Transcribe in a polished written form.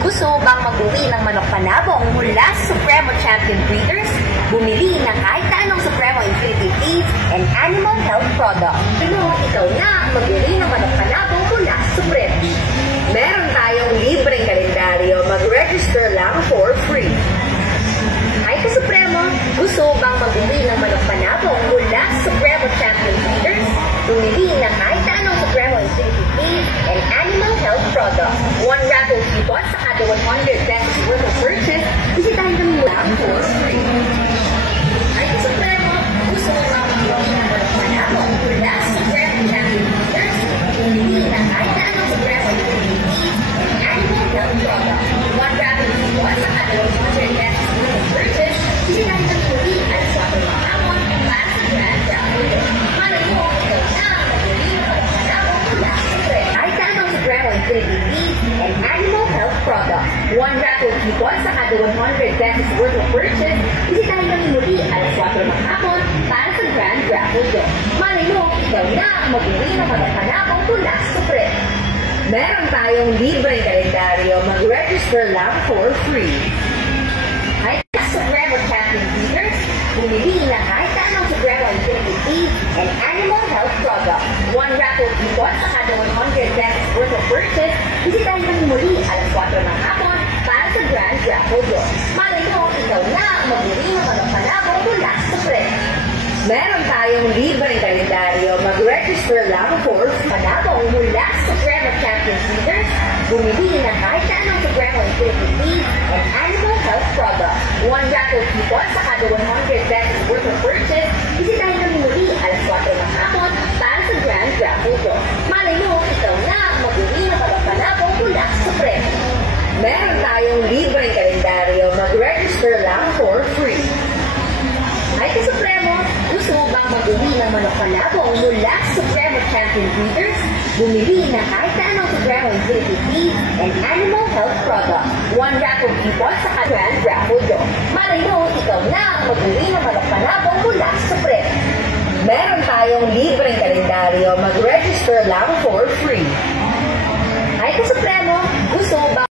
Gusto mo bang mag-uwi ng manok panabong mula sa Supremo Champion Breeders? Bumili ng kahit na anong Supremo Infinity Feed and Animal Health product. Ikaw na mag-uwi ng manok panabong mula sa Supremo. Meron tayong libreng kalendaryo, mag-register lang for free. Ay ka Supremo, gusto mo bang mag-uwi ng manok panabong mula sa Supremo Champion Breeders? Bumili ng kahit na anong Supremo Infinity Feed and Animal Health product. One raffle coupon sa kada 100 pesos worth of purchase, bisitahin kami mula for free. Ay ka Supremo, gusto mo bang mag-uwi ng manok panabong mula sa Supremo Champion Breeders? Bumili ng kahit na anong Supremo Infinity Feed and Animal Health product. One raffle coupon sa kada 100 pesos worth of purchase, bisitahin kami muli at sa mga hamon para sa Grand Raffle. Malay mo, ikaw na mag-uwi ng manok panabong mula sa Supremo. Kahit na anong Supremo Infinity Feed and Animal Health product. One raffle coupon sa kada 100 pesos worth of purchase, bisitahin kami muli alas 4 ng hapon para sa Grand Raffle Day. Malay mo, ikaw na mag-uwi ng manok panabong mula sa Supremo. Meron tayong libreng kalendaryo, mag-register lang for free. Ay ka Supremo Champion Breeders, bumili na kahit na anong Supremo Infinity Feed and Animal Health product. One raffle coupon sa kada 100 pesos worth of purchase, bisitahin kami muli alas 4 ng hapon para sa Grand Raffle Day. Malay mo, ikaw na mag-uwi ng manok panabong mula sa Supremo. Meron tayong libreng kalendaryo, mag-register lang for panabong mula sa Supremo Champion Breeders, bumili na kahit na anong Supremo Infinity Feed and Animal Health product. One raffle coupon sa kada 100 pesos worth of purchase, bisitahin kami muli alas 4 ng hapon para sa Grand Raffle Day. Malay mo, ikaw na mag-uwi ng manok panabong mula sa Supremo. Meron tayong libreng kalendaryo, mag-register lang for free. Ay ka Supremo, gusto mo bang mag-uwi ng manok panabong mula sa Supremo Champion Breeders? Bumili na kahit na anong Supremo Infinity Feed and Animal Health product. One raffle coupon sa Grand Raffle Day. Malay mo, ikaw na mag-uwi ng manok panabong mula sa Supremo. Meron tayong libreng kalendaryo, mag-register lang for free. Ay ka Supremo, gusto mo bang